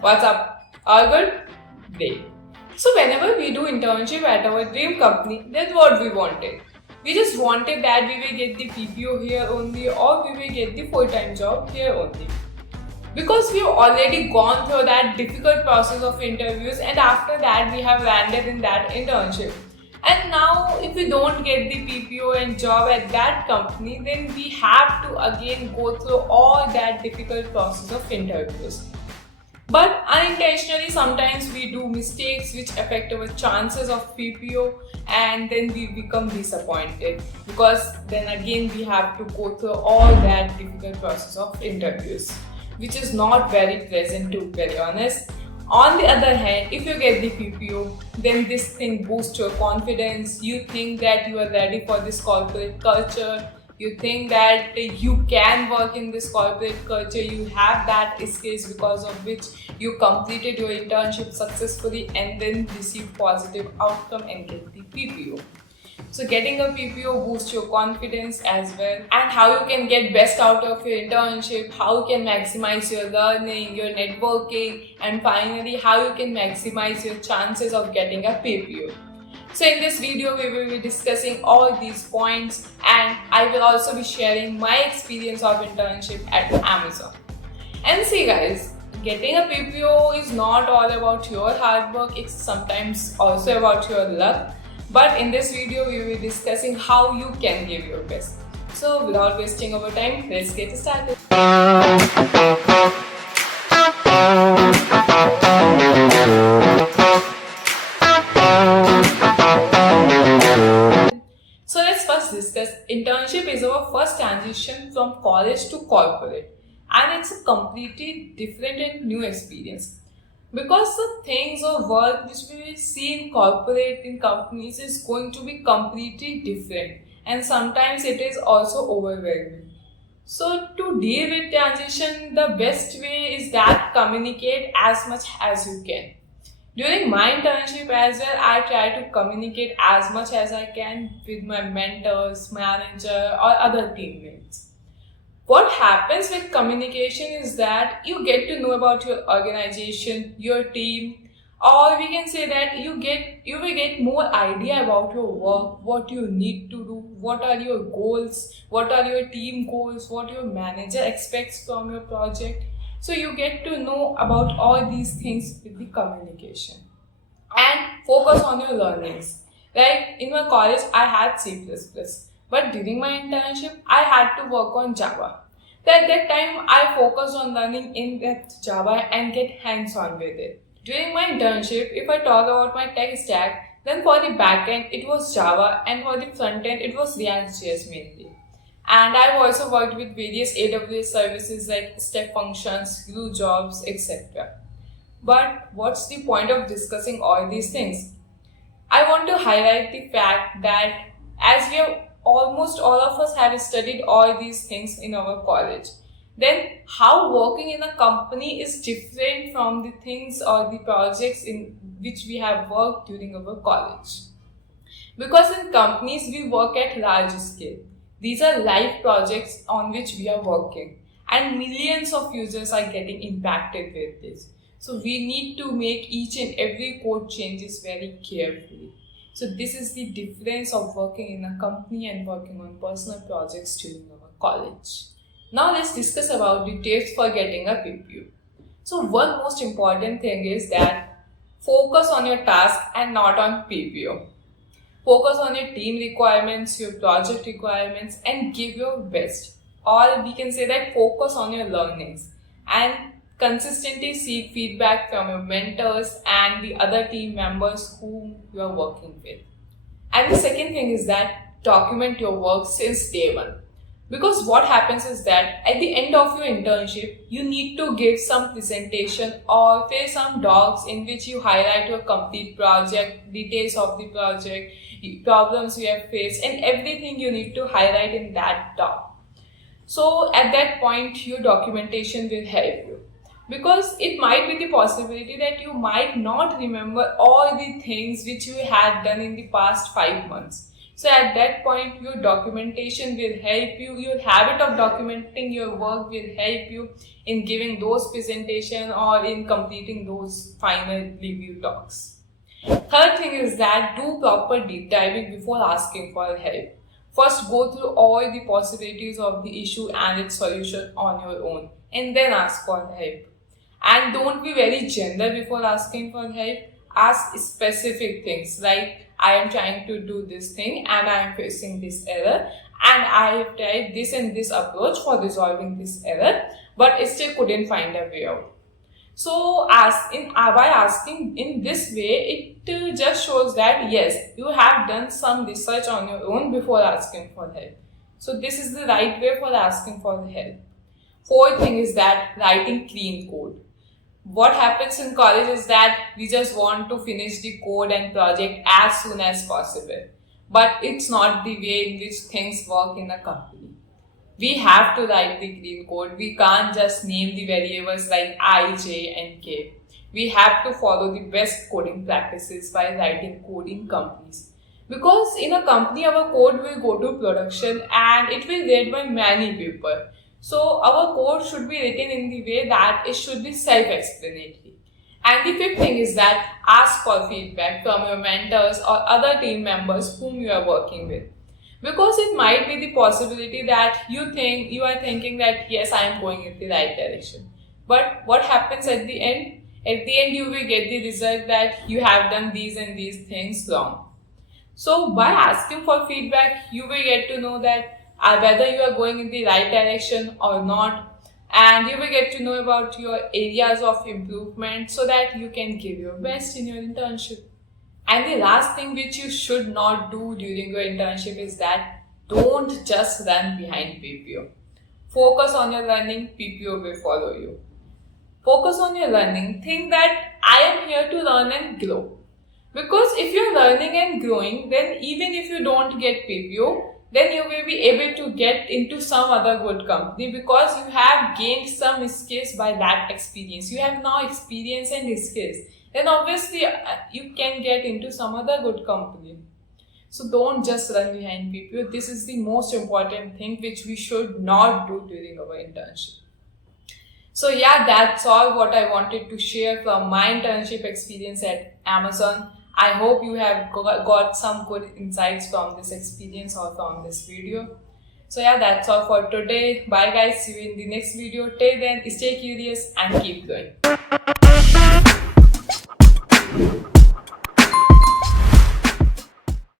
What's up? All good? Great. So whenever we do internship at our dream company, that's what we wanted. We just wanted that we will get the PPO here only or we will get the full-time job here only. Because we've already gone through that difficult process of interviews and after that we have landed in that internship. And now if we don't get the PPO and job at that company, then we have to again go through all that difficult process of interviews. But unintentionally, sometimes we do mistakes which affect our chances of PPO and then we become disappointed because then again we have to go through all that difficult process of interviews, which is not very pleasant to be very honest. On the other hand, if you get the PPO, then this thing boosts your confidence. You think that you are ready for this corporate culture. You think that you can work in this corporate culture, you have that skills because of which you completed your internship successfully and then received positive outcome and get the PPO. So getting a PPO boosts your confidence as well, and how you can get best out of your internship, how you can maximize your learning, your networking, and finally how you can maximize your chances of getting a PPO. So in this video, we will be discussing all these points and I will also be sharing my experience of internship at Amazon. And see guys, getting a PPO is not all about your hard work, it's sometimes also about your luck. But in this video, we will be discussing how you can give your best. So without wasting our time, let's get started. Discuss internship is our first transition from college to corporate, and it's a completely different and new experience because the things or work which we will see in corporate in companies is going to be completely different, and sometimes it is also overwhelming. So to deal with transition, the best way is that communicate as much as you can. During my internship as well, I try to communicate as much as I can with my mentors, manager or other teammates. What happens with communication is that you get to know about your organization, your team, or we can say that you will get more idea about your work, what you need to do, what are your goals, what are your team goals, what your manager expects from your project. So you get to know about all these things with the communication and focus on your learnings. Like in my college, I had C++, but during my internship, I had to work on Java. So at that time, I focused on learning in-depth Java and get hands-on with it. During my internship, if I talk about my tech stack, then for the backend, it was Java and for the frontend, it was React.js mainly. And I've also worked with various AWS services like step functions, glue jobs, etc. But what's the point of discussing all these things? I want to highlight the fact that as we have almost all of us have studied all these things in our college, then how working in a company is different from the things or the projects in which we have worked during our college. Because in companies we work at large scale. These are live projects on which we are working and millions of users are getting impacted with this. So we need to make each and every code changes very carefully. So this is the difference of working in a company and working on personal projects during our college. Now let's discuss about the tips for getting a PPO. So one most important thing is that focus on your task and not on PPO. Focus on your team requirements, your project requirements and give your best. Or we can say that focus on your learnings and consistently seek feedback from your mentors and the other team members whom you are working with. And the second thing is that document your work since day one. Because what happens is that at the end of your internship, you need to give some presentation or fill some docs in which you highlight your complete project, details of the project, problems you have faced and everything you need to highlight in that doc. So at that point, your documentation will help you. Because it might be the possibility that you might not remember all the things which you had done in the past 5 months. So at that point, your documentation will help you, your habit of documenting your work will help you in giving those presentation or in completing those final review talks. Third thing is that do proper deep diving before asking for help. First, go through all the possibilities of the issue and its solution on your own, and then ask for help. And don't be very general before asking for help. Ask specific things like, I am trying to do this thing and I am facing this error, and I have tried this and this approach for resolving this error, but still couldn't find a way out. So by asking in this way, it just shows that yes, you have done some research on your own before asking for help. So this is the right way for asking for help. Fourth thing is that writing clean code. What happens in college is that we just want to finish the code and project as soon as possible. But it's not the way in which things work in a company. We have to write the clean code. We can't just name the variables like I, J, and K. We have to follow the best coding practices by writing code in companies. Because in a company, our code will go to production and it will be read by many people. So our code should be written in the way that it should be self-explanatory. And the fifth thing is that ask for feedback from your mentors or other team members whom you are working with. Because it might be the possibility that you are thinking that yes, I am going in the right direction. But what happens at the end? At the end, you will get the result that you have done these and these things wrong. So by asking for feedback, you will get to know that whether you are going in the right direction or not, and you will get to know about your areas of improvement so that you can give your best in your internship. And the last thing which you should not do during your internship is that don't just run behind PPO. Focus on your learning, PPO will follow you. Focus on your learning. Think that I am here to learn and grow. Because if you're learning and growing, then even if you don't get PPO, then you will be able to get into some other good company because you have gained some skills by that experience. You have now experience and skills. Then obviously you can get into some other good company. So don't just run behind PPO. This is the most important thing which we should not do during our internship. So yeah, that's all what I wanted to share from my internship experience at Amazon. I hope you have got some good insights from this experience or from this video. So yeah, that's all for today. Bye guys, see you in the next video. Till then, stay curious and keep going.